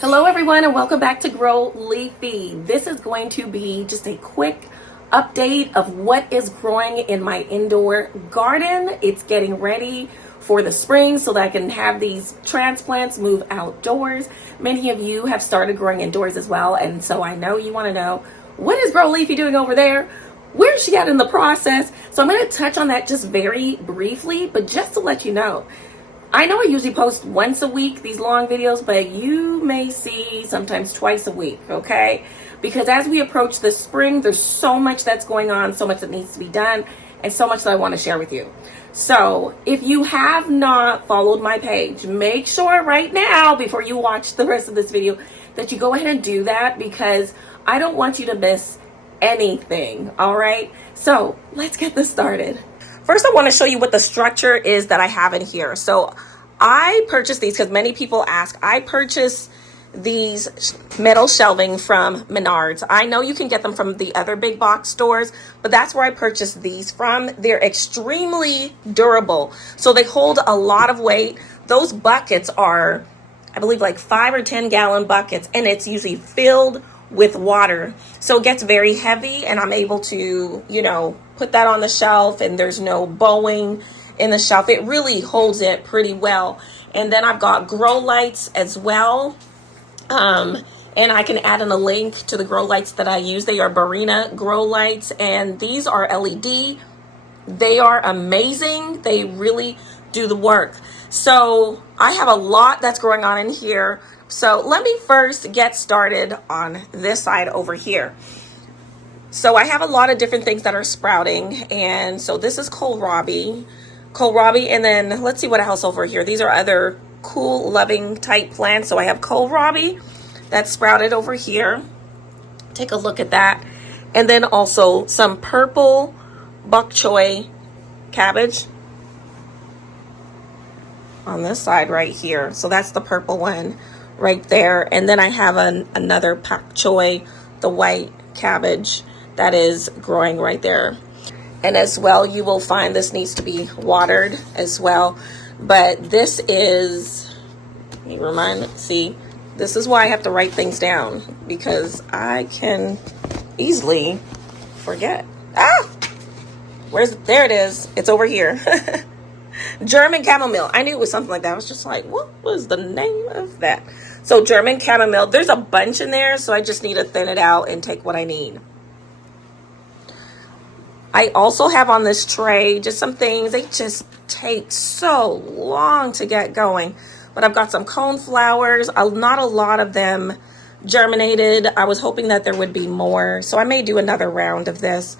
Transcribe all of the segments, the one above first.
Hello everyone and welcome back to Grow Leafy. This is going to be just a quick update of what is growing in my indoor garden. It's getting ready for the spring so that I can have these transplants move outdoors. Many of you have started growing indoors as well, and so I know you want to know, what is Grow Leafy doing over there? Where's she at in the process? So I'm going to touch on that just very briefly, but just to let you know, I know I usually post once a week, these long videos, but you may see sometimes twice a week, okay? Because as we approach the spring, there's so much that's going on, so much that needs to be done, and so much that I want to share with you. So if you have not followed my page, make sure right now, before you watch the rest of this video, that you go ahead and do that, because I don't want you to miss anything, all right? So let's get this started. First, I want to show you what the structure is that I have in here. So I purchased these because many people ask. I purchased these metal shelving from Menards. I know you can get them from the other big box stores, but that's where I purchased these from. They're extremely durable. So they hold a lot of weight. Those buckets are, I believe, like 5 or 10 gallon buckets, and it's usually filled with water. So it gets very heavy, and I'm able to, put that on the shelf, and there's no bowing in the shelf. It really holds it pretty well. And then I've got grow lights as well. And I can add in a link to the grow lights that I use. They are Barina grow lights, and these are LED. They are amazing. They really do the work. So I have a lot that's going on in here. So let me first get started on this side over here. So I have a lot of different things that are sprouting. And so this is kohlrabi, and then let's see what else over here. These are other cool, loving type plants. So I have kohlrabi that's sprouted over here. Take a look at that. And then also some purple bok choy cabbage on this side right here. So that's the purple one right there. And then I have another pak choy, the white cabbage, that is growing right there. And as well, you will find this needs to be watered as well. But this is, this is why I have to write things down, because I can easily forget. There it is. It's over here. German chamomile. I knew it was something like that. I was just like, what was the name of that? So German chamomile. There's a bunch in there, so I just need to thin it out and take what I need. I also have on this tray just some things. They just take so long to get going. But I've got some coneflowers. Not a lot of them germinated. I was hoping that there would be more. So I may do another round of this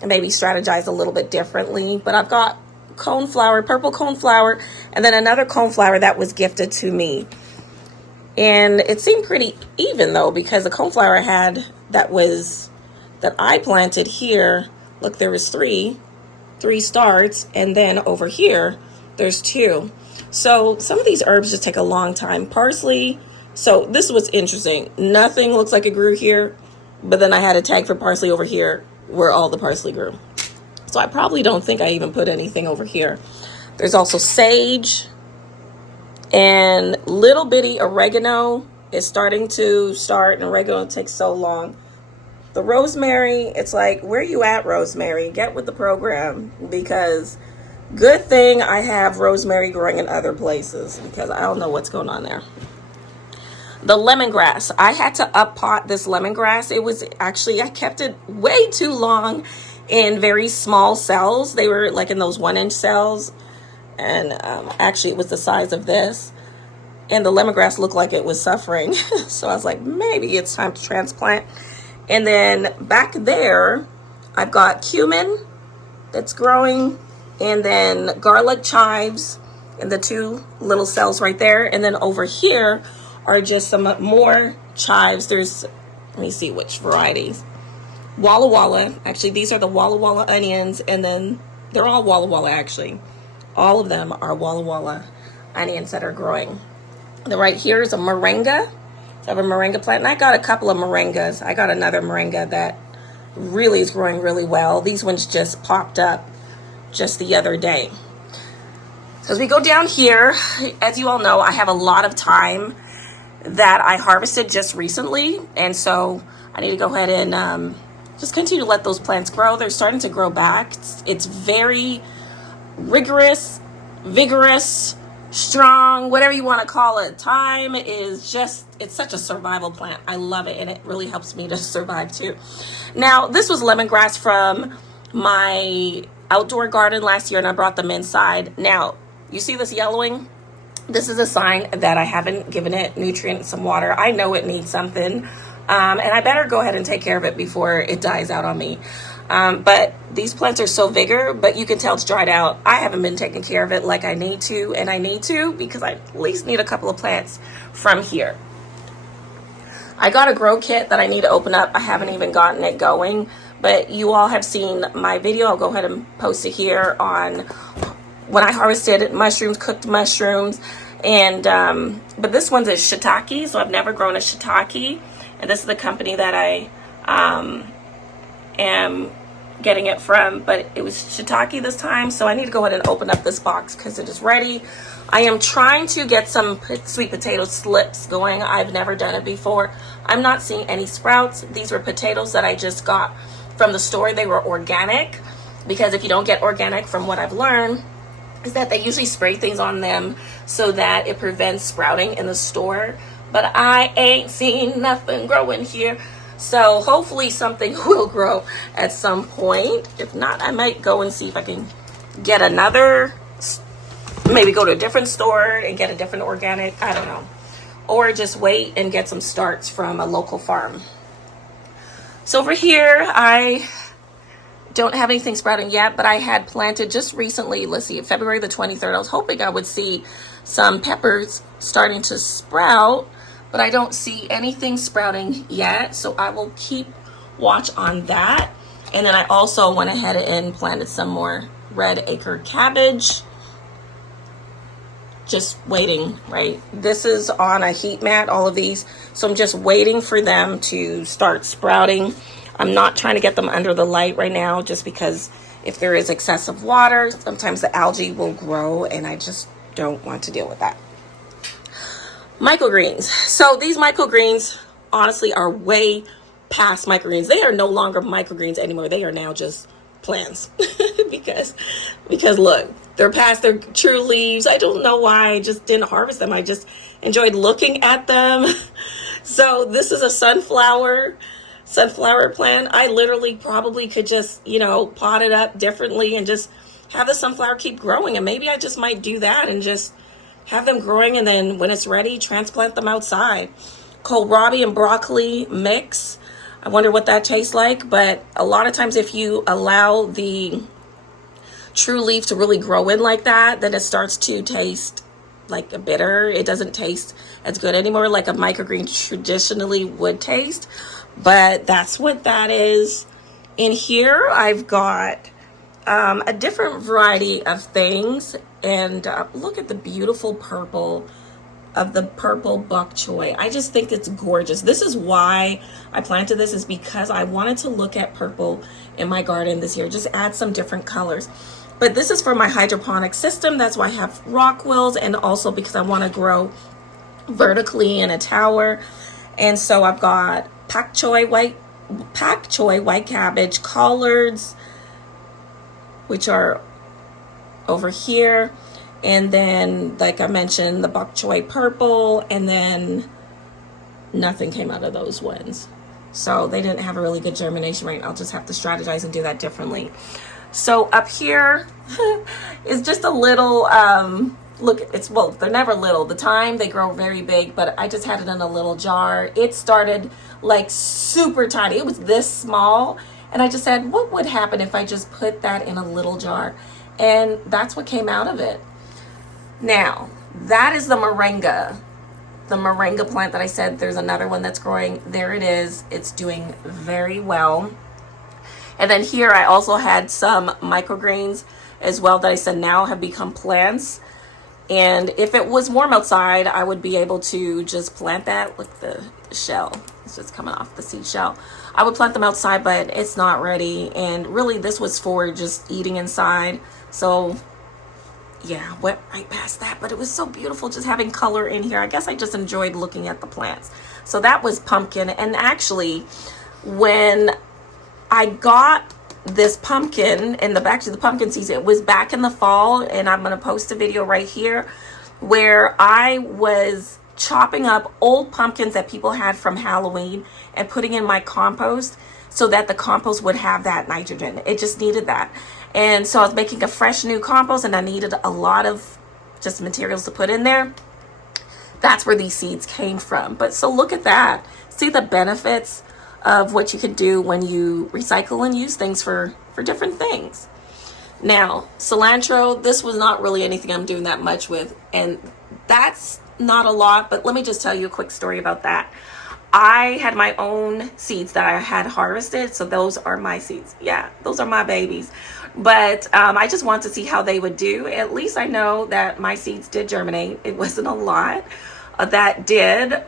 and maybe strategize a little bit differently. But I've got coneflower, purple coneflower, and then another coneflower that was gifted to me. And it seemed pretty even though, because the coneflower I had that I planted here, look, there was three starts, and then over here there's 2. So some of these herbs just take a long time. Parsley, so this is what's interesting. Nothing looks like it grew here, but then I had a tag for parsley over here where all the parsley grew. So I probably don't think I even put anything over here. There's also sage, and little bitty oregano is starting to start, and oregano takes so long. The rosemary, it's like, where you at, rosemary? Get with the program, because good thing I have rosemary growing in other places, because I don't know what's going on there. The lemongrass, I had to up pot this lemongrass. It was actually, I kept it way too long in very small cells. They were like in those 1-inch cells, and actually it was the size of this, and the lemongrass looked like it was suffering. So I was like, maybe it's time to transplant. And then back there, I've got cumin that's growing, and then garlic chives in the 2 little cells right there. And then over here are just some more chives. Let me see which varieties. Walla Walla. Actually, these are the Walla Walla onions, and then they're all Walla Walla actually. All of them are Walla Walla onions that are growing. And then right here is a moringa. I have a moringa plant, and I got a couple of moringas. I got another moringa that really is growing really well. These ones just popped up just the other day. So as we go down here, as you all know, I have a lot of thyme that I harvested just recently. And so I need to go ahead and just continue to let those plants grow. They're starting to grow back. It's very rigorous, vigorous, strong, whatever you want to call it. Thyme is just, it's such a survival plant. I love it, and it really helps me to survive too. Now, this was lemongrass from my outdoor garden last year, and I brought them inside. Now, you see this yellowing? This is a sign that I haven't given it nutrients, some water. I know it needs something, and I better go ahead and take care of it before it dies out on me. But these plants are so vigor, but you can tell it's dried out. I haven't been taking care of it like I need to, and I need to because I at least need a couple of plants from here. I got a grow kit that I need to open up. I haven't even gotten it going, but you all have seen my video. I'll go ahead and post it here on when I harvested mushrooms, cooked mushrooms. And but this one's a shiitake, so I've never grown a shiitake, and this is the company that I am getting it from, but it was shiitake this time. So I need to go ahead and open up this box because it is ready. I am trying to get some sweet potato slips going. I've never done it before. I'm not seeing any sprouts. These were potatoes that I just got from the store. They were organic, because if you don't get organic, from what I've learned, is that they usually spray things on them so that it prevents sprouting in the store. But I ain't seen nothing growing here. So hopefully something will grow at some point. If not, I might go and see if I can get another, maybe go to a different store and get a different organic, I don't know. Or just wait and get some starts from a local farm. So over here, I don't have anything sprouting yet, but I had planted just recently, let's see, February the 23rd. I was hoping I would see some peppers starting to sprout, but I don't see anything sprouting yet. So I will keep watch on that. And then I also went ahead and planted some more red acre cabbage. Just waiting, right? This is on a heat mat, all of these. So I'm just waiting for them to start sprouting. I'm not trying to get them under the light right now, just because if there is excessive water, sometimes the algae will grow, and I just don't want to deal with that. Microgreens. So these microgreens honestly are way past microgreens. They are no longer microgreens anymore. They are now just plants because look, they're past their true leaves. I don't know why I just didn't harvest them. I just enjoyed looking at them. So this is a sunflower plant. I literally probably could just, pot it up differently and just have the sunflower keep growing. And maybe I just might do that and just have them growing, and then when it's ready, transplant them outside. Kohlrabi and broccoli mix. I wonder what that tastes like, but a lot of times if you allow the true leaf to really grow in like that, then it starts to taste like a bitter. It doesn't taste as good anymore like a microgreen traditionally would taste, but that's what that is. In here, I've got a different variety of things, and look at the beautiful purple of the purple bok choy. I just think it's gorgeous. This is why I planted this, is because I wanted to look at purple in my garden this year, just add some different colors. But this is for my hydroponic system. That's why I have rock quills, and also because I want to grow vertically in a tower. And so I've got pak choy white cabbage, collards, which are over here. And then, like I mentioned, the bok choy purple, and then nothing came out of those ones. So they didn't have a really good germination rate. I'll just have to strategize and do that differently. So up here is just a little, look, they're never little. The time they grow very big, but I just had it in a little jar. It started like super tiny. It was this small. And I just said, what would happen if I just put that in a little jar? And that's what came out of it. Now, that is the moringa plant that I said there's another one that's growing. There it is. It's doing very well. And then here I also had some microgreens as well that I said now have become plants. And if it was warm outside, I would be able to just plant that. Look, the shell, it's just coming off the seed shell. I would plant them outside, but it's not ready. And really this was for just eating inside. So yeah, went right past that, but it was so beautiful just having color in here. I guess I just enjoyed looking at the plants. So that was pumpkin. And actually, when I got this pumpkin in the back to the pumpkin season, it was back in the fall, and I'm going to post a video right here where I was chopping up old pumpkins that people had from Halloween and putting in my compost so that the compost would have that nitrogen. It just needed that. And so I was making a fresh new compost, and I needed a lot of just materials to put in there. That's where these seeds came from. But so look at that. See the benefits of what you can do when you recycle and use things for different things. Now, cilantro, this was not really anything I'm doing that much with, and that's not a lot, but let me just tell you a quick story about that. I had my own seeds that I had harvested, so those are my seeds. Yeah, those are my babies. But I just wanted to see how they would do. At least I know that my seeds did germinate. It wasn't a lot that did.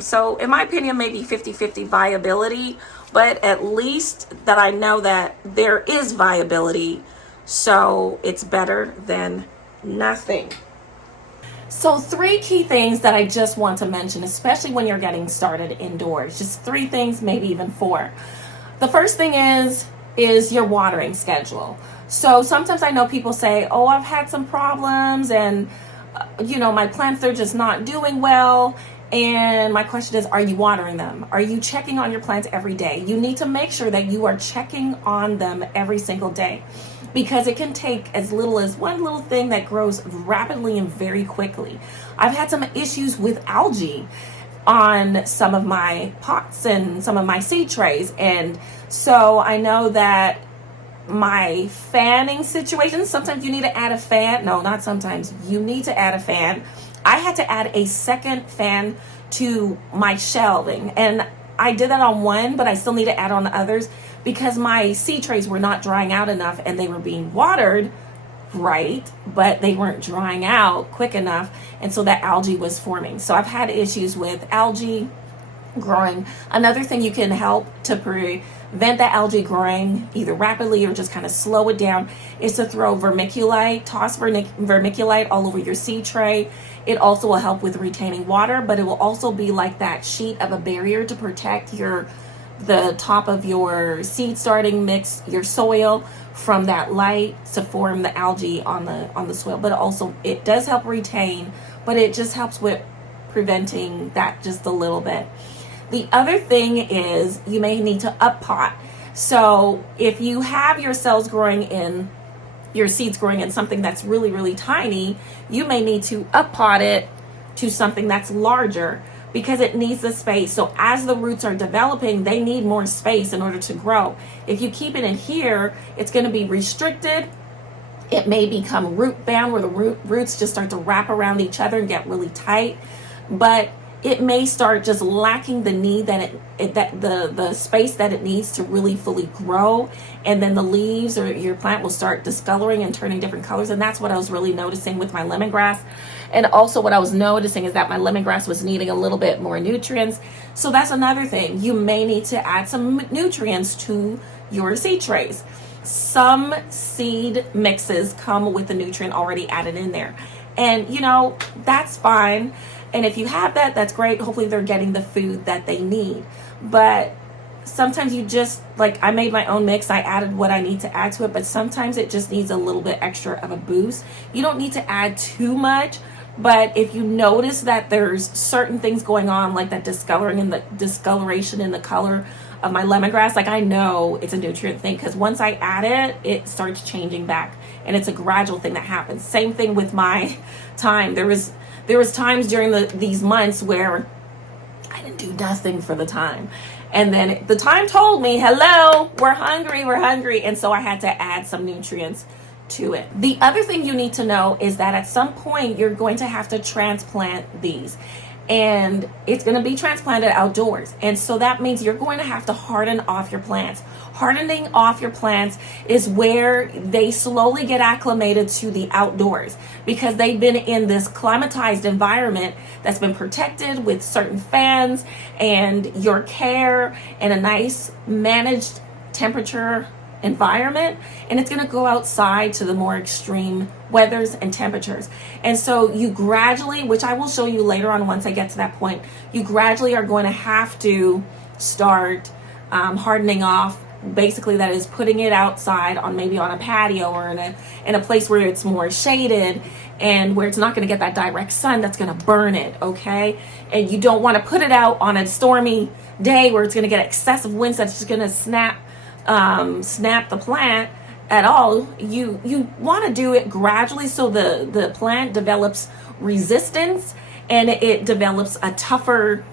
So in my opinion, maybe 50-50 viability, but at least that I know that there is viability. So it's better than nothing. So 3 key things that I just want to mention, especially when you're getting started indoors, just 3 things, maybe even 4. The first thing is your watering schedule. So sometimes I know people say, oh, I've had some problems and, my plants, they're just not doing well. And my question is, are you watering them? Are you checking on your plants every day? You need to make sure that you are checking on them every single day, because it can take as little as one little thing that grows rapidly and very quickly. I've had some issues with algae on some of my pots and some of my seed trays. And so I know that my fanning situation, sometimes you need to add a fan. No, not sometimes. You need to add a fan. I had to add a second fan to my shelving, and I did that on one, but I still need to add on the others because my seed trays were not drying out enough, and they were being watered right, but they weren't drying out quick enough, and so that algae was forming. So I've had issues with algae growing. Another thing you can help to prevent that algae growing either rapidly or just kind of slow it down is to throw vermiculite, toss vermiculite all over your seed tray. It also will help with retaining water, but it will also be like that sheet of a barrier to protect the top of your seed starting mix, your soil, from that light to form the algae on the soil. But also it does help retain, but it just helps with preventing that just a little bit. The other thing is you may need to up pot. So if you have your seeds growing in something that's really, really tiny, you may need to up pot it to something that's larger because it needs the space. So as the roots are developing, they need more space in order to grow. If you keep it in here, it's going to be restricted. It may become root bound where the roots just start to wrap around each other and get really tight. But it may start just lacking the need that the space that it needs to really fully grow, and then the leaves or your plant will start discoloring and turning different colors. And that's what I was really noticing with my lemongrass. And also what I was noticing is that my lemongrass was needing a little bit more nutrients. So that's another thing. You may need to add some nutrients to your seed trays. Some seed mixes come with the nutrient already added in there, and that's fine. And if you have that, that's great. Hopefully they're getting the food that they need. But sometimes you just, like, I made my own mix. I added what I need to add to it, but sometimes it just needs a little bit extra of a boost. You don't need to add too much, but if you notice that there's certain things going on, like that discoloration in the color of my lemongrass, like, I know it's a nutrient thing, because once I add it, it starts changing back, and it's a gradual thing that happens. Same thing with my thyme. There was times during these months where I didn't do nothing for the thyme. And then the thyme told me, hello, we're hungry. And so I had to add some nutrients to it. The other thing you need to know is that at some point you're going to have to transplant these. And it's going to be transplanted outdoors. And so that means you're going to have to harden off your plants. Hardening off your plants is where they slowly get acclimated to the outdoors, because they've been in this climatized environment that's been protected with certain fans and your care and a nice managed temperature environment, and it's going to go outside to the more extreme weathers and temperatures. And so you gradually, which I will show you later on once I get to that point, you gradually are going to have to start hardening off. Basically, that is putting it outside on maybe on a patio or in a place where it's more shaded and where it's not going to get that direct sun that's going to burn it, okay? And you don't want to put it out on a stormy day where it's going to get excessive winds that's just going to snap the plant at all. You want to do it gradually so the plant develops resistance and it develops a tougher,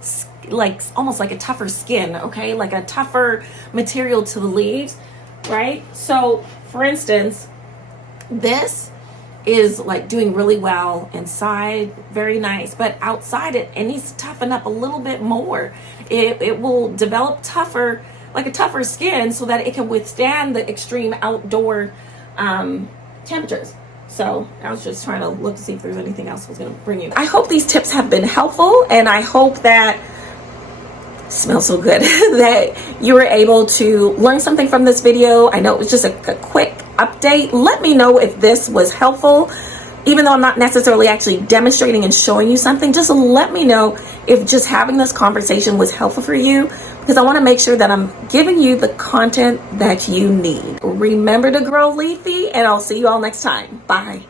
like almost like a tougher skin, okay? Like a tougher material to the leaves, right? So for instance, this is like doing really well inside, very nice, but outside it needs to toughen up a little bit more. It will develop tougher, like a tougher skin, so that it can withstand the extreme outdoor temperatures. So I was just trying to look to see if there's anything else I was going to bring you. I hope these tips have been helpful, and I hope that smells so good that you were able to learn something from this video. I know it was just a quick update. Let me know if this was helpful. Even though I'm not necessarily actually demonstrating and showing you something, just let me know if just having this conversation was helpful for you, because I want to make sure that I'm giving you the content that you need. Remember to grow leafy, and I'll see you all next time. Bye.